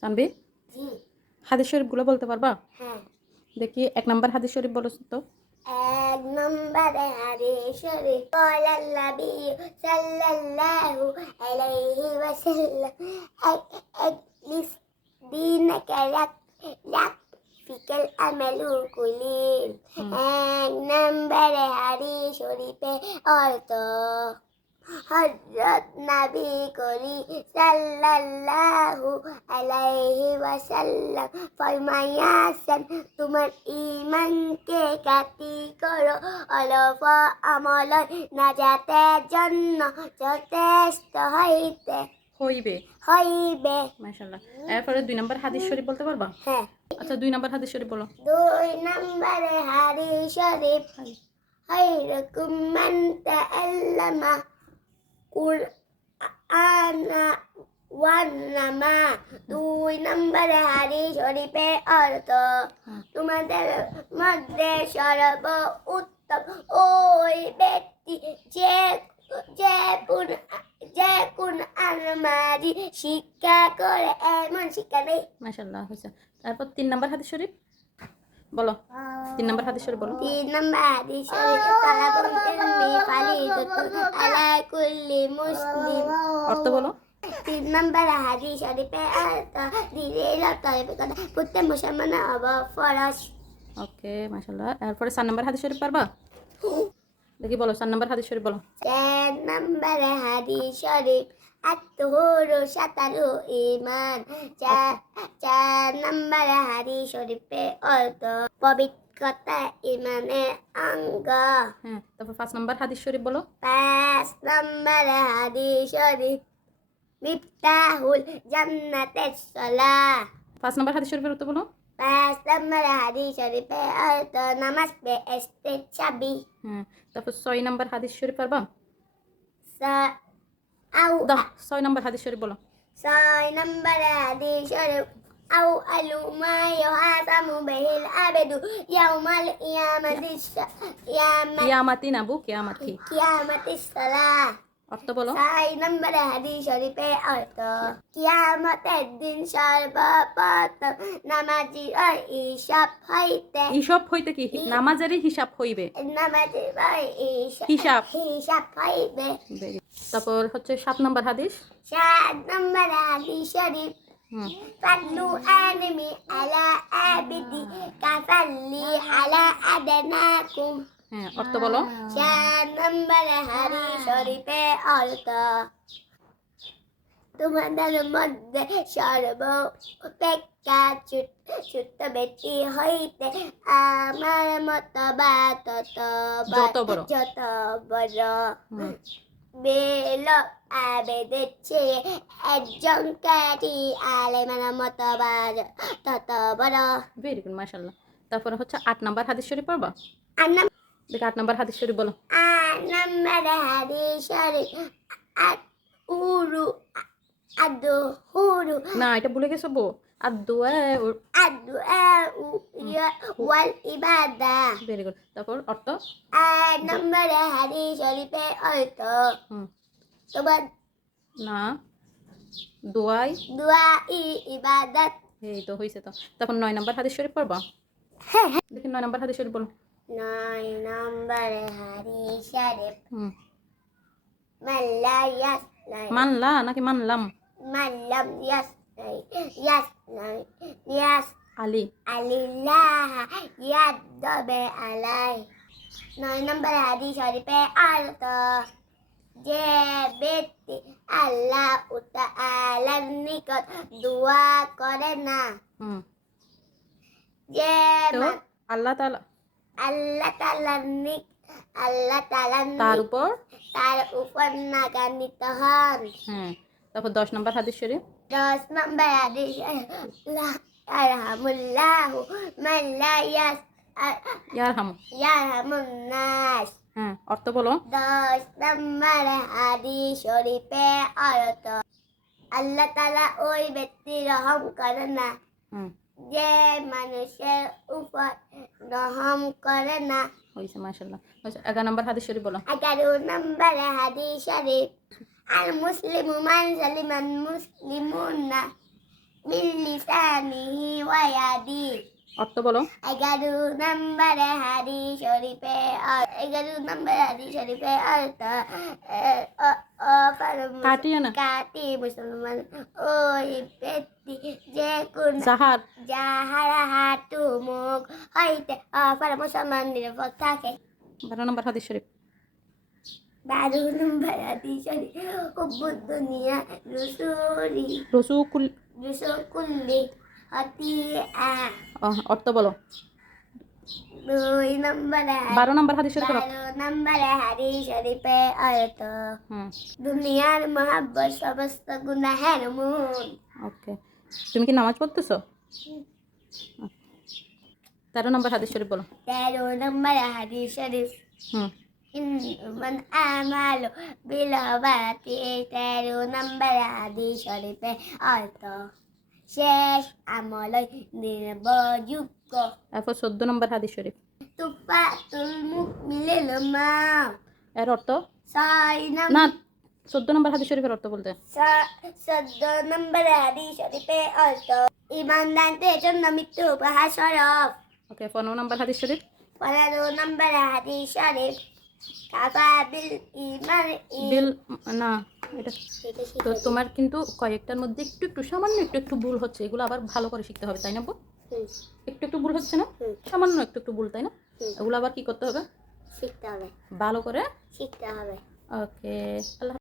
জানবি জি হাদিস শরীফগুলো বলতে পারবা হ্যাঁ দেখি এক নাম্বার হাদিস শরীফ বলো তো এক নম্বরে হাদিস শরীফ قال النبي صلى الله عليه وسلم اجلس دينك لك لك فيك الأمل كليل এক নম্বরে হাদিস শরীফে অর্থ হজরত নাবি করি সাল্লাল্লাহু আলাইহি ওয়াসাল্লাম ফরমাইয়াছেন তোমার ইমানকে কাটি করো অলপ আমল নাজাতের জন্য যথেষ্ট হইতে হইবে। হইবে। মাশাআল্লাহ। এরপরে দুই নম্বর হাদিস শরীফ বলতে পারবা? হ্যাঁ। আচ্ছা দুই নম্বর হাদিস শরীফ বলো। দুই নম্বরে হাদিস শরীফ হাই হাইরকুম মান তাআল্লামা ওয়ান্নামা দুই নম্বরে হাদিস শরীফের অর্থ তোমাদের মধ্যে সর্ব উত্তম ওই ব্যক্তি যে যে কোন যে কোন আলমারি শিক্ষা করে এমন শিক্ষা নেই মাশাল্লাহ তারপর তিন নম্বর হাদিস শরীফ বলো। তিন নম্বর হাদিস শরীফ বলো। তিন নম্বর হাদিস শরীফ তালাবুল ইলমি ফারিদাতুন আলা কুল্লি মুসলিম। অর্থ বলো। তিন নম্বর হাদিস শরীফে দিলে তলবে কথা প্রত্যেক মুসলমানের অব ফরজ ওকে মাশাল্লাহ এরপরে চার নম্বর হাদিস শরীফ পারবা? দেখি বলো চার নম্বর হাদিস শরীফ বলো। চার নম্বর হাদিস শরীফ আত্মহর সাতারু ইমান। চার চার নম্বর হাদিস শরীফে অর্থ পবিত্রতা ইমানের অঙ্গ। হ্যাঁ তারপর পাঁচ নাম্বার হাদিস শরীফ বলো। পাঁচ নম্বর হাদিস শরীফ মিফতাহুল জান্নাতের সলাহ। পাঁচ নাম্বার হাদিস শরীফের উত্তর বলো। পাঁচ নম্বর হাদিস শরীফে অর্থ নামাজ বেহেস্তের চাবি। হ্যাঁ তারপর ছয় নাম্বার হাদিস শরীফ পারবা। সা- আউ দাও ছয় নম্বর হাদিস শরীফ বলো। ছয় নম্বর হাদিস শরীফ। আউ আলু মা ইউহাসামু বিহিল আবদু ইয়াউমাল কিয়ামাতিস ইয়ামা কিয়ামাতি নাবু কিয়ামাতি। কিয়ামাতিস সালাহ। অর্থ বলো ছয় নম্বর হাদিস শরীফে অর্থ কিয়ামতের দিন সর্বপ্রথম নামাজির হিসাব হইতে হিসাব হইতে কি নামাজেরই হিসাব হইবে নামাজির হিসাব। হিসাব হইবে Very good. তারপর হচ্ছে সাত নাম্বার হাদিস সাত নম্বর হাদিস শরীফ হুম فضل آدمي على عابدي كفلي على أدناكم হ্যাঁ অর্থ বলো। চার নম্বর হারি শরীফে অর্থ। তোমাদের মধ্যে সর্বপেক্ষা ছোট্ট ব্যক্তি হইতে আমার মত বা তত যত বড়। যত বড়। বেল আবেদের চেয়ে একজন কাটি আলেমার মত বা তত বড়। ভেরি গুড মাশাল্লাহ তারপর হচ্ছে আট নাম্বার হাদিস শরীফ আর নাম দেখি আট নাম্বার হাদিস শরীফ বলো। আর নম্বর হাদিস শরীফ উরু আদু হুরু না এটা ভুলে গেছো বো আর দোয়া আদু ওয়াল ইবাদা। ভেরি গুড তারপর অর্থ? আর নম্বর হাদিস শরীফে অর্থ তোমার না দোয়াই। দোয়া ই ইবাদত। এই তো হয়েছে তো। তারপর নয় নাম্বার হাদিস শরীফ পড়বা? দেখি নয় নাম্বার হাদিস শরীফ বলো। নয় নম্বর হাদিস শরীফ হুম মাল্লা ইয়াসলাই মানলা নাকি মানলাম মাল্লাম ইয়াসলাই ইয়াসলাই ইয়াস আলী আলিল্লাহ ইয়াদবে আলাই নয় নম্বর হাদিস শরীফে আলত যে ব্যক্তি আল্লাহ তাআলার নিকট দোয়া করে না হুম যে তো মা- আল্লাহ তাআলা আল্লাহ তাআলার নিক আল্লাহ তাআলার তার উপর? তার উপর নাগান্বিত হন। হ্যাঁ তারপর দশ নাম্বার হাদিস শরীফ। দশ নম্বর হাদিস লা ইয়ারহামুল্লাহ মান লা ইয়াস ইয়ার হাম ইয়ারহামুন নাস হ্যাঁ অর্থ বলো। দশ নম্বর হাদিস শরীফে অর্থ আল্লাহ তাআলা ওই ব্যক্তি রহম করে না। হুম। যে মানুষের উপর রহম করে না। হয়েছে মাশাল্লাহ হয়েছে এগারো নম্বর হাদিস শরীফ বলো। এগারো নম্বর হাদিস শরীফ আর মুসলিম মান সালিমান মুসলিমুন না মিল্লিসানিহি ওয়ায়াদি অর্থ বলো। এগারো নম্বরে হাদি শরীফে এগারো নম্বরে হাদি শরীফে অর্থ কাটিয়ে না কাটি মুসলমান ওই ব্যক্তি যে কোন জাহার। যাহারা হাতু মুখ হইতে মুসলমান নিরাপদ থাকে। বারো নম্বর হাদিস শরীফ। বারো নম্বর হাদি শরীফ হুব্বুদ দুনিয়া রসুলি। রসুকুল রসুকুল্লি। অর্থ বলো দুই নম্বরে বারো নম্বর হাদিস শরীফ বারো নম্বরে হাদি শরীফে অর্থ হুম দুনিয়ার মহাব্বত সমস্ত গুনাহের মূল ওকে তুমি কি নামাজ পড়তেছো তেরো নম্বর হাদিস শরীফ বলো তেরো নম্বরে হাদি শরীফ হুম من أعمال بالعبادة তেরো নম্বরে হাদি শরীফে অর্থ শেষ আমল নির্ভরযোগ্য এরপর চোদ্দ নম্বর হাদিস শরীফ। তুফাতুল মুকমিলিল মা এর অর্থ? ছয় না চোদ্দ নম্বর হাদিস শরীফের অর্থ বলতে। চোদ্দ নম্বরে হাদি শরীফে অর্থ ইমানদারদের জন্য মৃত্যু উপহার স্বরূপ ওকে পনেরো নম্বর হাদিস শরীফ। পনেরো নম্বরে হাদি শরীফ বিল না এটা এটা তো তোমার কিন্তু কয়েকটার মধ্যে একটু একটু সামান্য একটু একটু ভুল হচ্ছে। এগুলো আবার ভালো করে শিখতে হবে তাই না একটু একটু ভুল হচ্ছে না? সামান্য একটু একটু ভুল তাই না। এগুলো আবার কি করতে হবে? শিখতে হবে। ভালো করে? শিখতে হবে। ওকে আল্লাহ